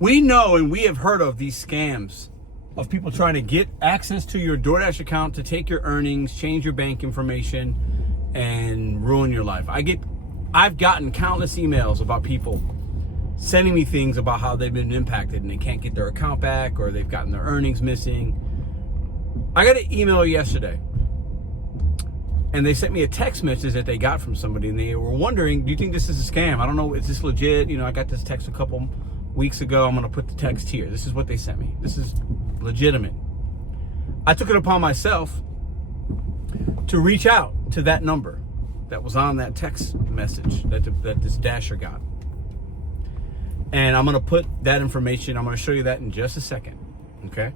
We know and we have heard of these scams of people trying to get access to your DoorDash account to take your earnings, change your bank information, and ruin your life. I've gotten countless emails about people sending me things about how they've been impacted and they can't get their account back or they've gotten their earnings missing. I got an email yesterday and they sent me a text message that they got from somebody and they were wondering, do you think this is a scam? I don't know, is this legit? You know, I got this text a couple weeks ago. I'm going to put the text here. This is what they sent me. This is legitimate. I took it upon myself to reach out to that number that was on that text message that this dasher got. And I'm going to put that information, I'm going to show you that in just a second, okay?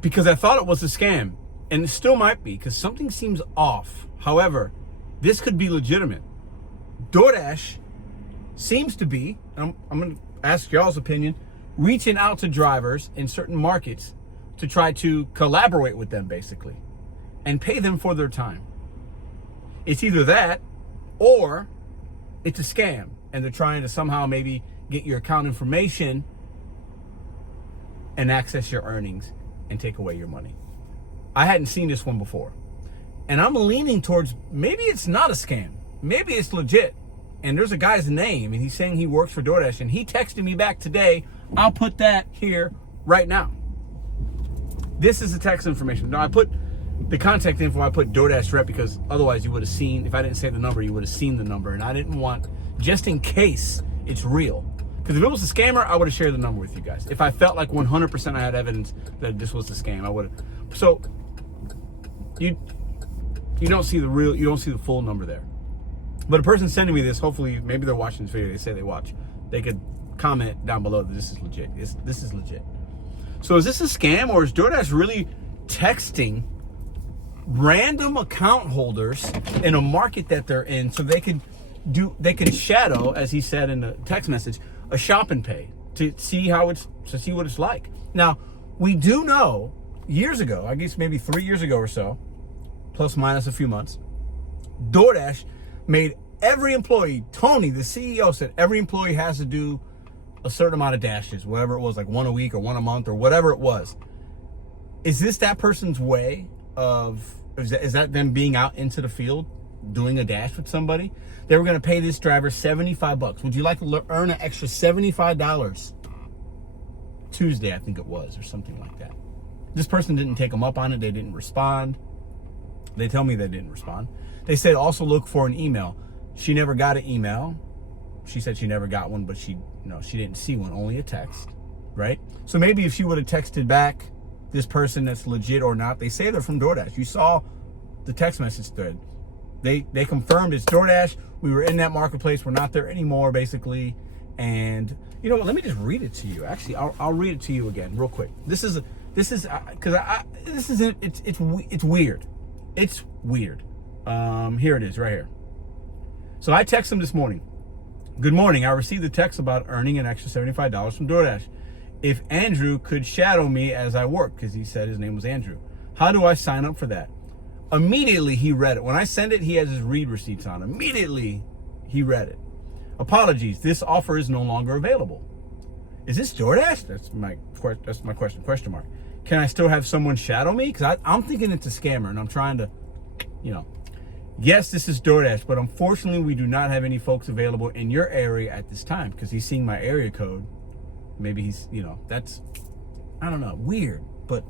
Because I thought it was a scam, and it still might be, because something seems off. However, this could be legitimate. DoorDash seems to be, I'm going to ask y'all's opinion, reaching out to drivers in certain markets to try to collaborate with them, basically, and pay them for their time. It's either that or it's a scam and they're trying to somehow maybe get your account information and access your earnings and take away your money. I hadn't seen this one before. And I'm leaning towards maybe it's not a scam. Maybe it's legit. And there's a guy's name and he's saying he works for DoorDash and he texted me back today. I'll put that here right now. This is the text information. Now I put the contact info, I put DoorDash rep because otherwise you would have seen, if I didn't say the number, you would have seen the number. And I didn't want, just in case it's real. Because if it was a scammer, I would have shared the number with you guys. If I felt like 100% I had evidence that this was a scam, I would have. So you don't see the real, you don't see the full number there. But a person sending me this, hopefully, maybe they're watching this video, they say they watch. They could comment down below that this is legit. This is legit. So is this a scam or is DoorDash really texting random account holders in a market that they're in so they can shadow, as he said in the text message, a shop and pay to see what it's like. Now, we do know years ago, I guess maybe 3 years ago or so, plus minus a few months, DoorDash made every employee, Tony, the CEO, said every employee has to do a certain amount of dashes, whatever it was, like one a week or one a month or whatever it was. Is this that person's way of, is that them being out into the field doing a dash with somebody? They were going to pay this driver $75. Would you like to earn an extra $75 Tuesday, I think it was, or something like that. This person didn't take them up on it. They didn't respond. They tell me they didn't respond. They said also look for an email. She never got an email. She said she never got one, but she didn't see one, only a text, right? So maybe if she would have texted back this person that's legit or not, they say they're from DoorDash. You saw the text message thread. They confirmed it's DoorDash. We were in that marketplace. We're not there anymore, basically. And you know what? Let me just read it to you. Actually, I'll read it to you again real quick. It's weird. It's weird. Here it is right here. So I text him this morning. Good morning. I received a text about earning an extra $75 from DoorDash. If Andrew could shadow me as I work, because he said his name was Andrew. How do I sign up for that? Immediately he read it. When I send it, he has his read receipts on. Immediately he read it. Apologies, this offer is no longer available. Is this DoorDash? That's my question. Question mark. Can I still have someone shadow me? Because I'm thinking it's a scammer, and I'm trying to, Yes, this is DoorDash, but unfortunately, we do not have any folks available in your area at this time because he's seeing my area code. Maybe he's, that's, I don't know, weird. But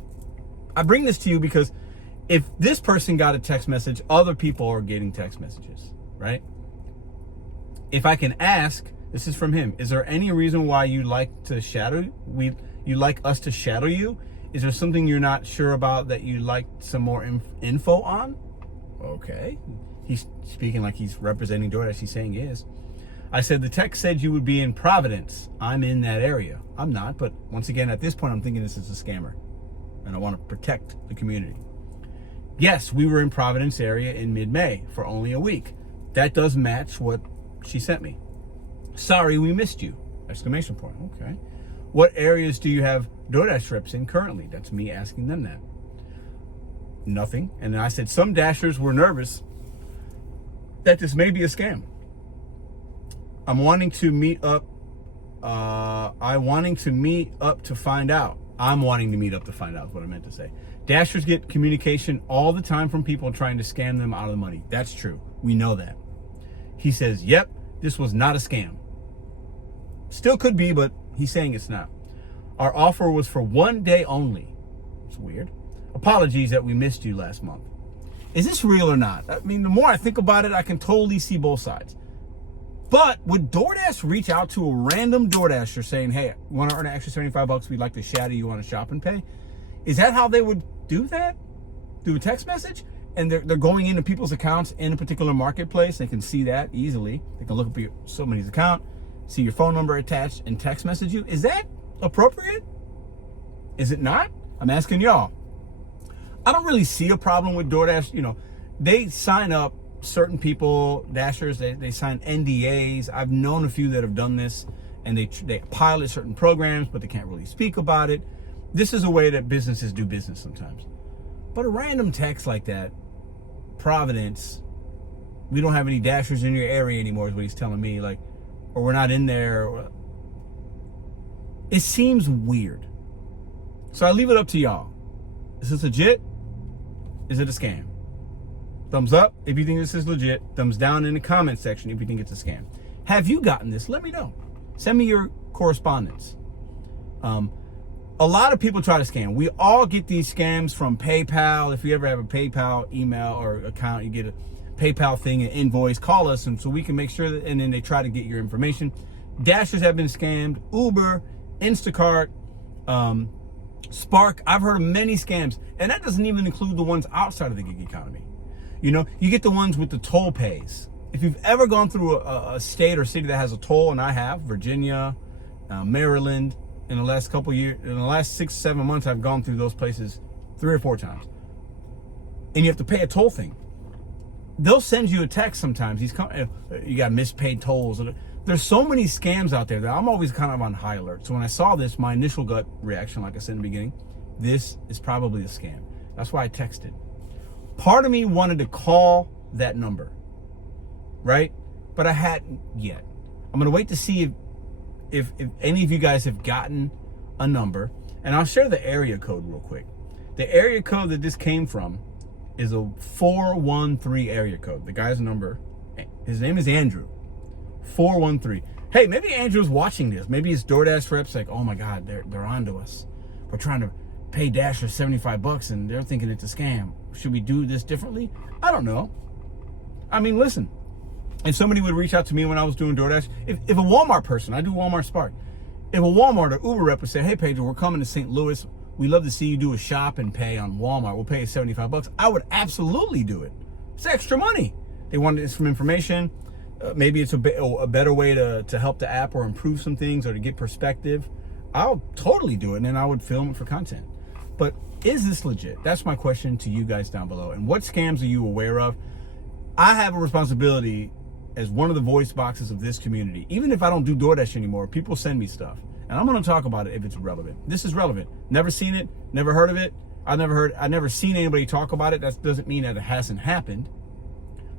I bring this to you because if this person got a text message, other people are getting text messages, right? If I can ask, this is from him. Is there any reason why you like to you like us to shadow you? Is there something you're not sure about that you'd like some more info on? Okay. He's speaking like he's representing DoorDash. He's saying he is. I said, the text said you would be in Providence. I'm in that area. I'm not, but once again, at this point, I'm thinking this is a scammer. And I want to protect the community. Yes, we were in Providence area in mid-May for only a week. That does match what she sent me. Sorry, we missed you. Exclamation point. Okay. What areas do you have DoorDash reps in currently? That's me asking them that. Nothing. And then I said, some dashers were nervous that this may be a scam. I'm wanting to meet up I'm wanting to meet up to find out. I'm wanting to meet up to find out is what I meant to say. Dashers get communication all the time from people trying to scam them out of the money. That's true. We know that. He says, yep, this was not a scam. Still could be, but he's saying it's not. Our offer was for 1 day only. It's weird. Apologies that we missed you last month. Is this real or not? I mean, the more I think about it, I can totally see both sides. But would DoorDash reach out to a random DoorDasher saying, hey, you want to earn an extra $75? We'd like to shadow you on a shop and pay? Is that how they would do that? Through a text message? And they're going into people's accounts in a particular marketplace. They can see that easily. They can look up somebody's account, see your phone number attached, and text message you. Is that appropriate? Is it not? I'm asking y'all. I don't really see a problem with DoorDash. You know, they sign up certain people, Dashers, they sign NDAs. I've known a few that have done this, and they pilot certain programs, but they can't really speak about it. This is a way that businesses do business sometimes. But a random text like that, Providence, we don't have any Dashers in your area anymore, is what he's telling me, like, or we're not in there. It seems weird. So I leave it up to y'all. Is this legit? Is it a scam? Thumbs up if you think this is legit. Thumbs down in the comment section if you think it's a scam. Have you gotten this? Let me know. Send me your correspondence. A lot of people try to scam. We all get these scams from PayPal. If you ever have a PayPal email or account, you get a PayPal thing, an invoice, call us, and so we can make sure that, and then they try to get your information. Dashers have been scammed. Uber, Instacart, Spark. I've heard of many scams, and that doesn't even include the ones outside of the gig economy. You know, you get the ones with the toll pays. If you've ever gone through a state or city that has a toll, and I have, Virginia, Maryland, in the last couple years, in the last 6-7 months, I've gone through those places 3 or 4 times. And you have to pay a toll thing. They'll send you a text sometimes. You got mispaid tolls. There's so many scams out there that I'm always kind of on high alert. So when I saw this, my initial gut reaction, like I said in the beginning, this is probably a scam. That's why I texted. Part of me wanted to call that number, right? But I hadn't yet. I'm going to wait to see if any of you guys have gotten a number, and I'll share the area code real quick. The area code that this came from is a 413 area code. The guy's number, his name is Andrew. 413. Hey, maybe Andrew's watching this. Maybe his DoorDash reps like, oh my God, they're onto us. We're trying to pay Dashers $75 and they're thinking it's a scam. Should we do this differently? I don't know. I mean, listen. If somebody would reach out to me when I was doing DoorDash, if a Walmart person, I do Walmart Spark. If a Walmart or Uber rep would say, hey, Pedro, we're coming to St. Louis. We'd love to see you do a shop and pay on Walmart. We'll pay you $75. I would absolutely do it. It's extra money. They wanted some information. Maybe it's a better way to help the app or improve some things or to get perspective. I'll totally do it, and then I would film it for content. But is this legit? That's my question to you guys down below. And what scams are you aware of? I have a responsibility as one of the voice boxes of this community. Even if I don't do DoorDash anymore, people send me stuff. And I'm going to talk about it if it's relevant. This is relevant. Never seen it, never heard of it. I've never seen anybody talk about it. That doesn't mean that it hasn't happened.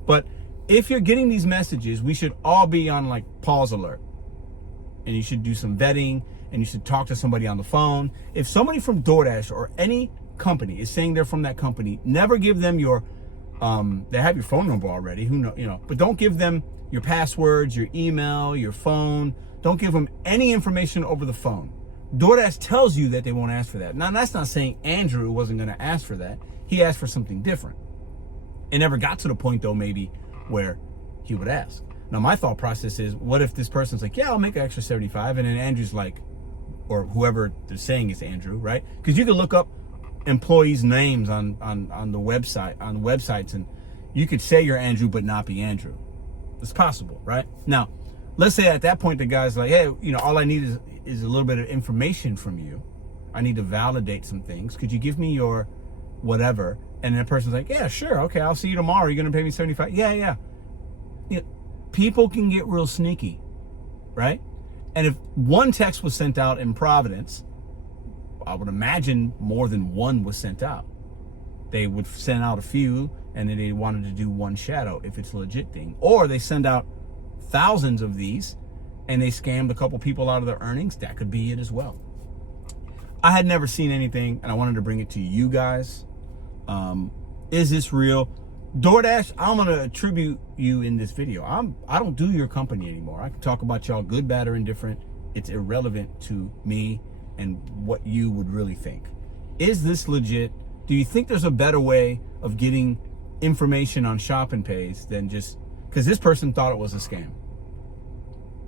But if you're getting these messages, we should all be on like pause alert. And you should do some vetting, and you should talk to somebody on the phone. If somebody from DoorDash or any company is saying they're from that company, never give them your they have your phone number already, who know, you know, but don't give them your passwords, your email, your phone. Don't give them any information over the phone. DoorDash tells you that they won't ask for that. Now, that's not saying Andrew wasn't going to ask for that. He asked for something different. It never got to the point, though, maybe where he would ask. Now, my thought process is, what if this person's like, yeah, I'll make an extra 75, and then Andrew's like, or whoever they're saying is Andrew, right? Because you can look up employees' names on the website, on websites, and you could say you're Andrew but not be Andrew. It's possible, right? Now, let's say at that point the guy's like, hey, you know, all I need is a little bit of information from you. I need to validate some things. Could you give me your whatever? And that person's like, yeah, sure, okay, I'll see you tomorrow. You're gonna pay me 75? Yeah. You know, people can get real sneaky, right? And if one text was sent out in Providence, I would imagine more than one was sent out. They would send out a few, and then they wanted to do one shadow if it's a legit thing. Or they send out thousands of these, and they scammed a couple people out of their earnings, that could be it as well. I had never seen anything, and I wanted to bring it to you guys. Is this real? DoorDash, I'm going to attribute you in this video. I don't do your company anymore. I can talk about y'all good, bad, or indifferent. It's irrelevant to me and what you would really think. Is this legit? Do you think there's a better way of getting information on shopping pays than just, because this person thought it was a scam.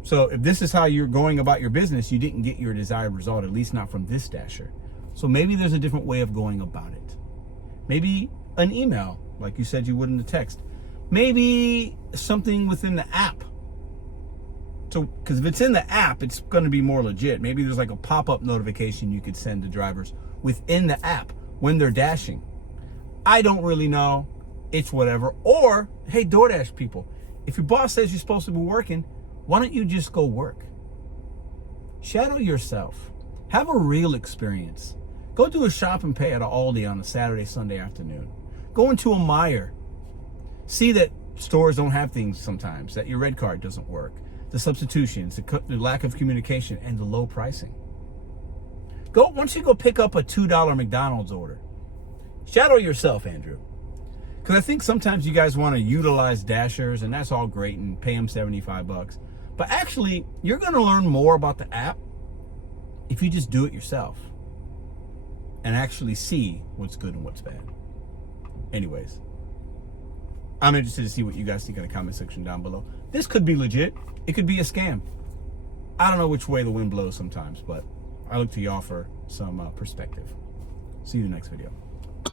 So if this is how you're going about your business, you didn't get your desired result, at least not from this dasher. So maybe there's a different way of going about it. Maybe an email, like you said you would in the text. Maybe something within the app. So, because if it's in the app, it's going to be more legit. Maybe there's like a pop-up notification you could send to drivers within the app when they're dashing. I don't really know. It's whatever. Or, hey, DoorDash people, if your boss says you're supposed to be working, why don't you just go work? Shadow yourself. Have a real experience. Go do a shop and pay at an Aldi on a Saturday, Sunday afternoon. Go into a Meijer. See that stores don't have things sometimes, that your red card doesn't work. The substitutions, the lack of communication, and the low pricing. Once you go pick up a $2 McDonald's order, shadow yourself, Andrew. Because I think sometimes you guys want to utilize dashers, and that's all great, and pay them $75. But actually, you're going to learn more about the app if you just do it yourself and actually see what's good and what's bad. Anyways, I'm interested to see what you guys think in the comment section down below. This could be legit. It could be a scam. I don't know which way the wind blows sometimes, but I look to y'all for some perspective. See you in the next video.